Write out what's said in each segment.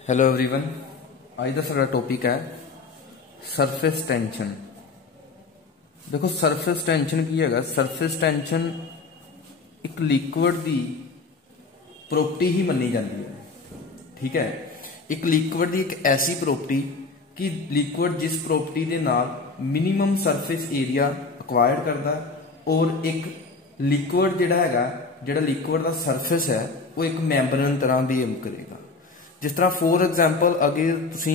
Hello everyone. आज का साडा टॉपिक है सरफेस टेंशन। देखो सरफेस टेंशन की है। सरफेस टेंशन एक लिक्विड की प्रॉपर्टी ही मनी जाती है। ठीक है, एक लिक्विड की एक ऐसी प्रॉपर्टी कि लिक्विड जिस प्रॉपर्टी के नाल मिनिमम सरफेस एरिया अक्वायर्ड करता और एक लिक्विड जिहड़ा लिक्विड का सरफेस है वो एक मैंबरन तरह बिहेव करेगा। जिस तरह फॉर एग्जाम्पल अगर तुसी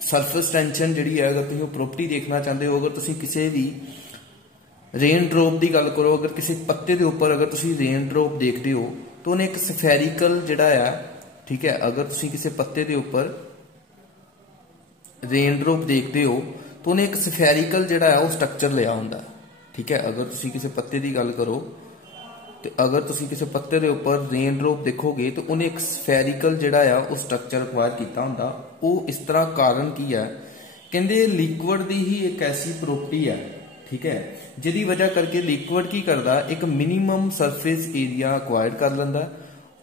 सरफेस टेंशन जी है, अगर तुम प्रॉपर्टी देखना चाहते हो, अगर तुसी किसी भी रेन ड्रॉप की गल करो, अगर किसी पत्ते के उपर अगर तुसी रेन ड्रॉप देखते हो तो उन्हें एक सफेरिकल जिहड़ा है, ठीक है, अगर तुसी किसी पत्ते के उपर रेन ड्रॉप देखते हो तो उन्हें एक सफेरिकल जिहड़ा है वो स्ट्रक्चर लिया हुंदा। ठीक है, अगर तुसी किसी पत्ते की गल करो तो अगर तुसी किसी पत्ते के उपर रेन ड्रॉप देखोगे तो उन्हें एक सफेरिकल जिहड़ा है वो स्ट्रक्चर अक्वायर किया हुंदा। वो इस तरह कारण की है, कहंदे लिक्विड की ही एक ऐसी प्रॉपर्टी है, ठीक है, जिहदी वजह करके लिक्विड की करदा एक मिनिमम सरफेस एरिया अक्वायर कर लैंदा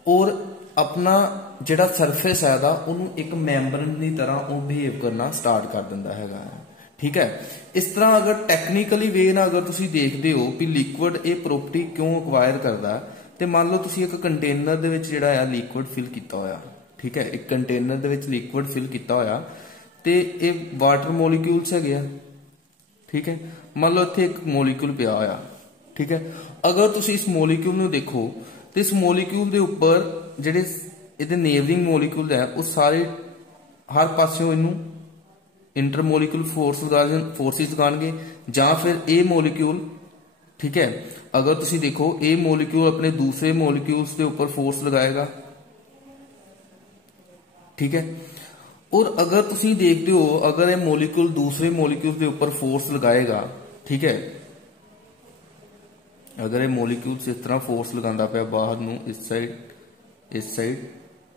और अपना जिहड़ा सरफेस है उन्होंने एक मैंबरन की तरह वो बिहेव करना स्टार्ट कर दिंदा है। ठीक है, इस तरह अगर टैक्नीकली वे ना अगर तुसी देखते हो कि लिक्विड ये प्रॉपर्टी क्यों अक्वायर करता, तो मान लो तुसी एक कंटेनर दे विच जिहड़ा है लिक्विड फिल किया होया। ठीक है, एक कंटेनर दे विच लिक्विड फिल किया होया ते ये वाटर मॉलिक्यूल्स है। ठीक है, मान लो इत्थे एक मॉलिक्यूल पिया होया। ठीक है, अगर तुसी इस मॉलिक्यूल नूं देखो तो इस मॉलिक्यूल के उपर जिहड़े इहदे नेबरिंग मॉलिक्यूल है वो सारे हर पासों इनू इंटरमोलिक्यूल फोर्सिस लगाएंगे जां फिर ए मॉलिक्यूल। ठीक है, अगर तुसी देखो ए मॉलिक्यूल अपने दूसरे मॉलिक्यूल्स के ऊपर फोर्स लगाएगा। ठीक है, और अगर तुसी देखते हो अगर ये मॉलिक्यूल दूसरे मॉलिक्यूल के ऊपर फोर्स लगाएगा, ठीक है, अगर ये मॉलिक्यूल इस तरह फोर्स लगाता पाया बाहर नूं इस साइड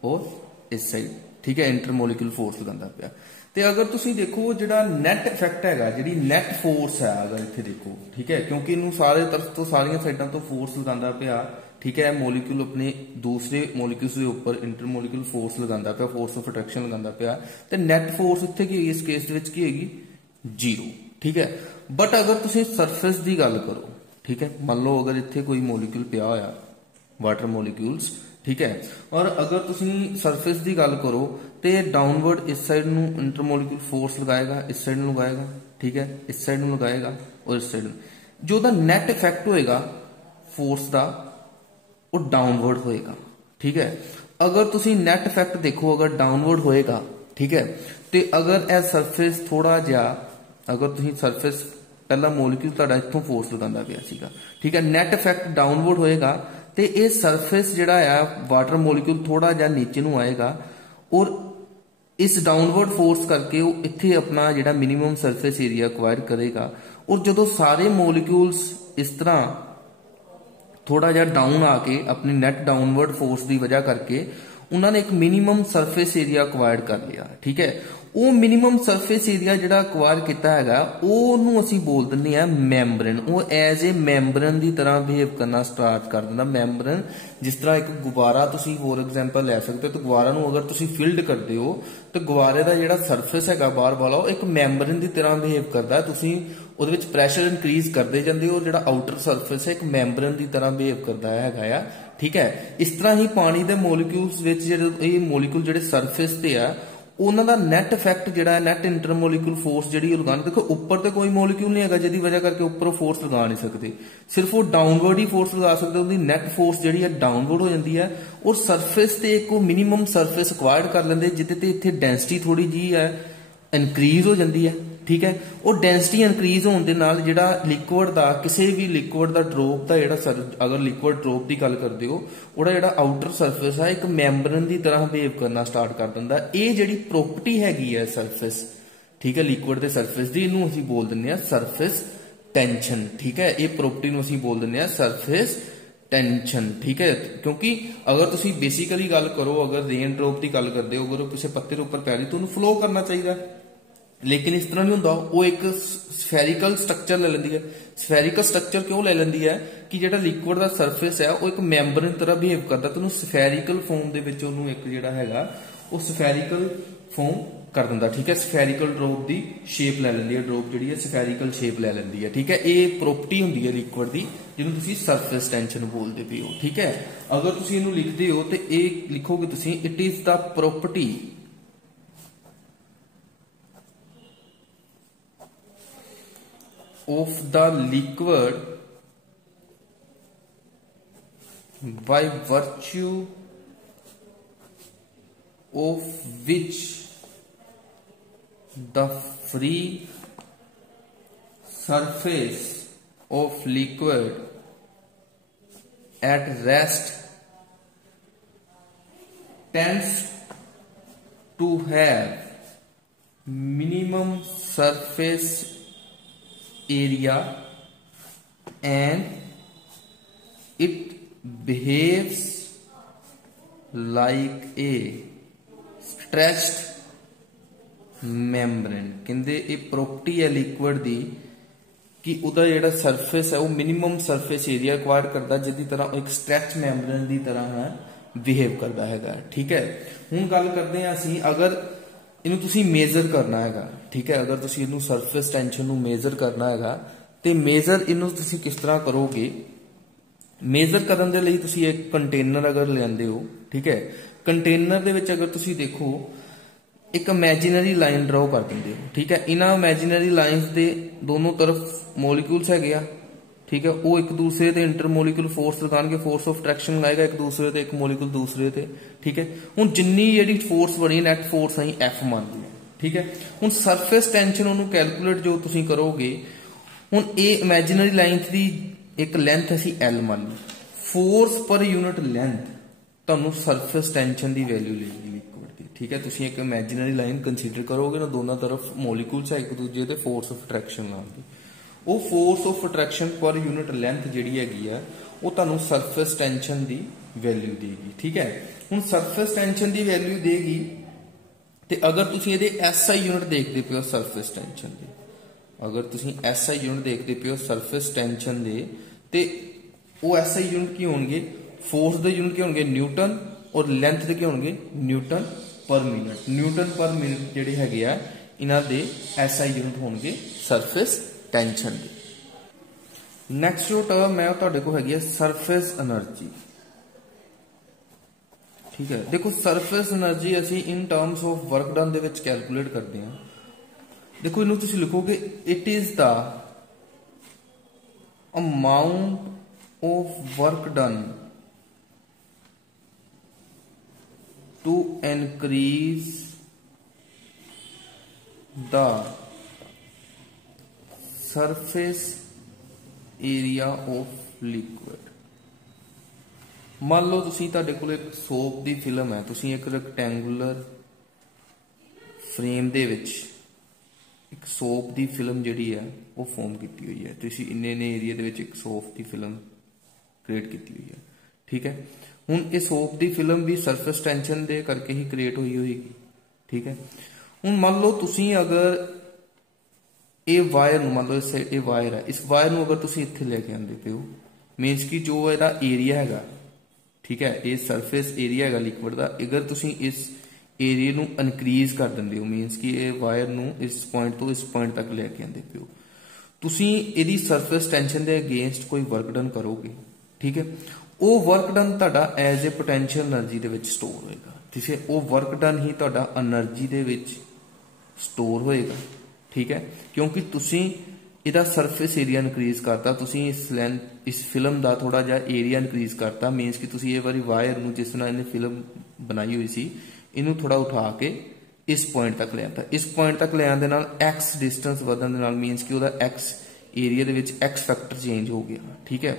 और इस साइड, ठीक है, इंटरमोलिक्यूल फोर्स लगाता पाया, तो अगर तुसी देखो जिहड़ा नैट इफेक्ट है, जिहड़ी नैट फोर्स है, अगर इत्थे देखो, ठीक है, क्योंकि इनू सारे तरफ तो सारिया साइडों तो फोर्स लगाता पाया। ठीक है, मॉलिक्यूल अपने दूसरे मॉलिक्यूल्स के ऊपर इंटरमोलिक्यूल फोर्स लगाता पाया, फोर्स ऑफ अट्रैक्शन लगाता पाया, तो नैट फोर्स इत्थे की इस केस की हैगी 0। ठीक है, बट अगर तुसी सरफेस की गल करो, ठीक है, मान लो अगर इत्थे कोई मॉलिक्यूल पिया होया वाटर मॉलिक्यूल्स, ठीक है, और अगर तुसी सरफेस की गल करो तो डाउनवर्ड इस साइड नूं इंटरमोलिक्यूल फोर्स लगाएगा, इस साइड नूं लगाएगा, ठीक है, इस साइड नूं लगाएगा और इस साइड जो दा नैट इफेक्ट होएगा फोर्स का वो डाउनवर्ड होएगा। ठीक है, अगर तुसी नैट इफेक्ट देखो अगर डाउनवर्ड होएगा, ठीक है, तो अगर यह सरफेस थोड़ा जिहा अगर तुसी सरफेस पहला मॉलिक्यूल तुहाडा इत्थों फोर्स लगांदा पिया सीगा, ठीक है, नैट इफेक्ट डाउनवर्ड होएगा तो यह सरफेस जिहड़ा है वाटर मॉलिक्यूल थोड़ा जिहा नीचे नूं आएगा और इस डाउनवर्ड फोर्स करके वो इत्थे अपना जिहड़ा मिनिमम सरफेस एरिया अक्वायर करेगा। और जो सारे मॉलिक्यूल्स इस तरह थोड़ा जिहा डाउन आके अपनी नैट डाउनवर्ड फोर्स की वजह करके उन्होंने एक मिनिमम सरफेस एरिया अक्वायर कर लिया। ठीक है, वो मिनिमम सरफेस एरिया जिहड़ा अक्वायर किया है वो असीं बोल दिंदे आ मैंबरन। वो एज ए मैंबरन की तरह बिहेव करना स्टार्ट कर दिंदा। मैंबरन जिस तरह एक गुब्बारा तुसीं फॉर एग्जाम्पल लै सकते हो, तो गुब्बारा नूं अगर तुसीं फिल्ड करते हो तो गुब्बारे का जिहड़ा सरफेस है बाहर वाला वो एक मैंबरन की तरह बिहेव करता है। तुसीं ਉਹਦੇ ਵਿੱਚ ਪ੍ਰੈਸ਼ਰ ਇਨਕਰੀਜ਼ ਕਰਦੇ ਜਾਂਦੇ ਹੋ, ਜਿਹੜਾ ਆਊਟਰ ਸਰਫੇਸ ਹੈ ਇੱਕ ਮੈਂਬਰਨ ਦੀ ਤਰ੍ਹਾਂ ਬਿਹੇਵ ਕਰਦਾ ਹੈਗਾ ਆ। ਠੀਕ ਹੈ, ਇਸ ਤਰ੍ਹਾਂ ਹੀ ਪਾਣੀ ਦੇ ਮੋਲੀਕਿਊਲਸ ਵਿੱਚ ਜਿਹੜੇ ਇਹ ਮੋਲੀਕਿਊਲ ਜਿਹੜੇ ਸਰਫੇਸ ਤੇ ਆ ਉਹਨਾਂ ਦਾ ਨੈਟ ਇਫੈਕਟ ਜਿਹੜਾ ਨੈਟ ਇੰਟਰਮੋਲੀਕਿਊਲ ਫੋਰਸ ਜਿਹੜੀ ਉਹ ਲਗਾਉਣ। ਦੇਖੋ ਉੱਪਰ ਤੇ ਕੋਈ ਮੋਲੀਕਿਊਲ ਨਹੀਂ ਹੈਗਾ ਜਿਹਦੀ ਵਜ੍ਹਾ ਕਰਕੇ ਉੱਪਰ ਫੋਰਸ ਲਗਾ ਨਹੀਂ ਸਕਦੇ, ਸਿਰਫ ਉਹ ਡਾਊਨਵਰਡ ਹੀ ਫੋਰਸ ਲਗਾ ਸਕਦੇ। ਉਹਦੀ ਨੈਟ ਫੋਰਸ ਜਿਹੜੀ ਹੈ ਡਾਊਨਵਰਡ ਹੋ ਜਾਂਦੀ ਹੈ ਔਰ ਸਰਫੇਸ ਤੇ ਇੱਕ ਉਹ ਮਿਨੀਮਮ ਸਰਫੇਸ ਅਕਵਾਇਰਡ ਕਰ ਲੈਂਦੇ ਜਿਹਦੇ ਤੇ ਇੱਥੇ ਡੈਂਸਿਟੀ ਥੋੜੀ ਜੀ ਹੈ ਇਨਕਰੀਜ਼ ਹੋ ਜਾਂਦੀ ਹੈ। ठीक है, और डेंसिटी इनक्रीज होने के नाल जिहड़ा लिक्विड का किसी भी लिक्विड का ड्रॉप का जिहड़ा अगर लिक्विड ड्रॉप की गल करते हो ਉਹਦਾ जिहड़ा आउटर सरफेस है एक मैंबरन की तरह बिहेव करना स्टार्ट कर दिंदा। ये जिहड़ी प्रॉपर्टी हैगी है सरफेस, ठीक है, लिक्विड के सरफेस की, इनू असीं बोल दिंदे आ सरफेस टेंशन। ठीक है, ये प्रॉपर्टी नूं असीं बोल दिंदे आ सरफेस टेंशन। ठीक है, क्योंकि अगर तुसीं बेसिकली गल करो अगर रेन ड्रॉप की गल करते हो, अगर किसी पत्ते के उपर पै रही तो उन्होंने फ्लो करना चाहिए, लेकिन इस तरह नहीं होंदा। वो एक सफेरिकल स्ट्रक्चर ले लेंदी है। सफेरिकल स्ट्रक्चर क्यों ले लेंदी है कि जिहड़ा लिक्विड का सरफेस है वो एक मैंबरन तरह बिहेव करता, तो सफेरिकल फॉर्म दे विच उहनूं एक जिहड़ा हैगा वो स्फेरिकल फॉर्म कर दिंदा, ठीक है। स्फेरिकल ड्रॉप की शेप ले लैंदी है, ड्रॉप जिहड़ी है स्फेरिकल शेप ले लैंदी है, ठीक है। ये प्रॉपर्टी हुंदी है लिक्विड की जिन्हों तुसीं सरफेस टेंशन बोलते पे हो, ठीक है। अगर तुसीं इहनूं लिखदे हो तो ये लिखोगे तुसीं it is the property of the liquid by virtue of which the free surface of liquid at rest tends to have minimum surface area and it behaves like a stretched membrane। कहते ये property है liquid की कि उसका जो surface है वो minimum surface area acquire करता जिसकी तरह एक स्ट्रैच मैम्ब्रेन की तरह है बिहेव करता है, ठीक है। हुण गल करते हैं असीं अगर इनू तुसीं मेजर करना है, ठीक है। अगर तुसीं इनू सरफेस टेंशन नू मेजर करना है तो मेजर इनू तुसीं किस तरह करोगे। मेजर करने के लिए तुसीं एक कंटेनर अगर लेंदे हो, ठीक है। कंटेनर दे विच अगर तुसीं देखो एक इमेजिनरी लाइन ड्रॉ कर देंगे हो, ठीक है। इन्हां इमेजिनरी लाइन्स दे दोनों तरफ मॉलिक्यूल्स है, ठीक है। वो एक दूसरे ते इंटरमोलिक्यूल फोर्स लगाएंगे, फोर्स ऑफ अट्रैक्शन लगाएगा एक दूसरे ते, एक मॉलिक्यूल दूसरे ते, ठीक है। हुण जिन्नी जिहड़ी फोर्स बनी नेट फोर्स असीं एफ मान ली, ठीक है। हुण सरफेस टेंशन उहनूं कैलकुलेट जो तुसीं करोगे, हुण ये इमेजिनरी लाइन्स दी एक लेंथ असी एल मान ली, फोर्स पर यूनिट लेंथ तुहानूं सरफेस टेंशन की वैल्यू लेगी लिक्विड की, ठीक है। तुसीं एक इमेजिनरी लाइन कंसीडर करोगे ना, दोनों तरफ मॉलिक्यूल्स है एक दूजे ते फोर्स ऑफ अट्रैक्शन लाउंगे, वो force of attraction per unit length जिहड़ी हैगी है वो तुहानूं सरफेस टेंशन की वैल्यू देगी, ठीक है। हुण सरफेस टेंशन की वैल्यू देगी तो अगर तुसीं इहदे SI यूनिट देखते पे हो सरफेस टेंशन की, अगर तुसीं SI यूनिट देखते पे हो सरफेस टेंशन दे ते वो SI यूनिट की होंगे, फोर्स दे यूनिट के होंगे न्यूटन और लेंथ दे के होंगे न्यूटन पर मिनट। न्यूटन पर मिनट जिहड़े हैगे आ इन्हां दे SI यूनिट होंगे सरफेस टेंशन दे। नैक्सट जो टर्म है तुहाडे कोल हैगी सरफेस एनर्जी, ठीक है। देखो सरफेस एनर्जी असीं in terms of work done दे विच कैलकुलेट करते हैं। देखो इनू तुसीं लिखोगे it is the amount of work done to increase the surface area of liquid. मान लो तुसीं तुहाडे कोल एक सोप दी फिल्म है, तुसीं एक रेक्टेंगुलर फ्रेम दे विच एक सोप की फिल्म जिहड़ी है वो फॉर्म की हुई है, तुसीं इन्ने इन्ने एरिया दे विच एक सोप की फिल्म क्रिएट की हुई है, ठीक है। हुण ये सोप की फिल्म भी सरफेस टेंशन दे करके ही क्रिएट हुई होगी, ठीक है। हुण मान लो तुसीं अगर ये वायर मान लो ये वायर है, इस वायर नूं अगर तुसीं इत्थे लेके आंदे पे हो, मीनस कि जो इहदा एरिया हैगा, ठीक है, ये सरफेस एरिया हैगा लिक्विड का, अगर तुसीं इस एरिया नूं इनक्रीज कर दिंदे हो, मीनस कि ये वायर नूं इस पॉइंट तो इस पॉइंट तक लेके आंदे पे हो, तुसीं इहदी सरफेस टेंशन के अगेंस्ट कोई वर्क डन करोगे, ठीक है। वो वर्क डन तुहाडा एज ए पोटेंशियल एनर्जी दे विच स्टोर होएगा, ठीक है। वो वर्क डन ही तुहाडा एनर्जी दे विच स्टोर होएगा, ठीक है, क्योंकि तुसीं इहदा सरफेस एरिया इनक्रीज करता, तुसीं इस लेंथ इस फिल्म का थोड़ा जिहा एरिया इनक्रीज करता, मीनस कि तुसीं ये वाली वायर नूं जिस तरह इन्हें फिल्म बनाई हुई सी इनू थोड़ा उठा के इस पॉइंट तक ले आता, इस पॉइंट तक ले आने नाल एक्स डिस्टेंस वधन दे नाल मीनस कि उहदा एक्स एरिया दे विच एक्स फैक्टर चेंज हो गया, ठीक है।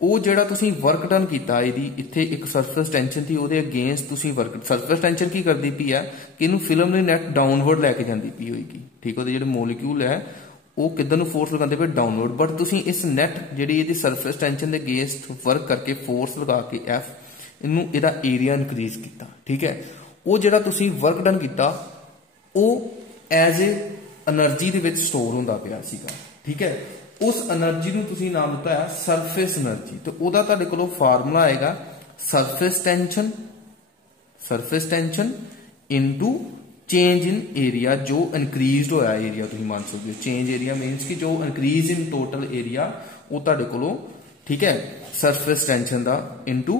वो जिहड़ा तुसीं वर्क डन कीता इहदी इत्थे एक सरफेस टेंशन थी, उहदे अगेंस्ट तुसीं वर्क सरफेस टेंशन की करदी पई है कि इनू फिल्म ने नैट डाउनवर्ड लैके जांदी पई होएगी, ठीक है। उहदे जिहड़े मॉलिक्यूल है वो किधर नूं फोर्स लगाते पे डाउनवर्ड, बट तुसीं इस नैट जिहड़ी इहदी सरफेस टेंशन दे अगेंस्ट वर्क करके फोर्स लगा के एफ इनू इहदा एरिया इनक्रीज कीता, ठीक है। वो जिहड़ा तुसीं वर्क डन कीता वो एज ए एनर्जी दे विच स्टोर हुंदा पिया सीगा, ठीक है। उस एनर्जी नूं तुसीं नाम दिता है सरफेस एनर्जी, तो उहदा तुहाडे कोल फार्मूला आएगा surface tension into change in area जो इनक्रीज होया एरिया तुम मान सकते हो। चेंज एरिया मीनस कि जो इनक्रीज इन टोटल एरिया वो तुहाडे कोलों ठीक है सरफेस टेंशन का इनटू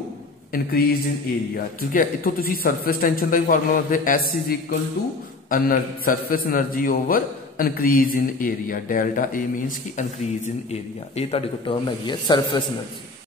इनक्रीज इन एरिया। ठीक है इतों तुम सरफेस टेंशन का भी फार्मूला दसदे S is equal to surface energy over increase in area. Delta A means कि इनक्रीज इन एरिया। ये तुहाडे कोल टर्म हैगी है सरफेस एनर्जी।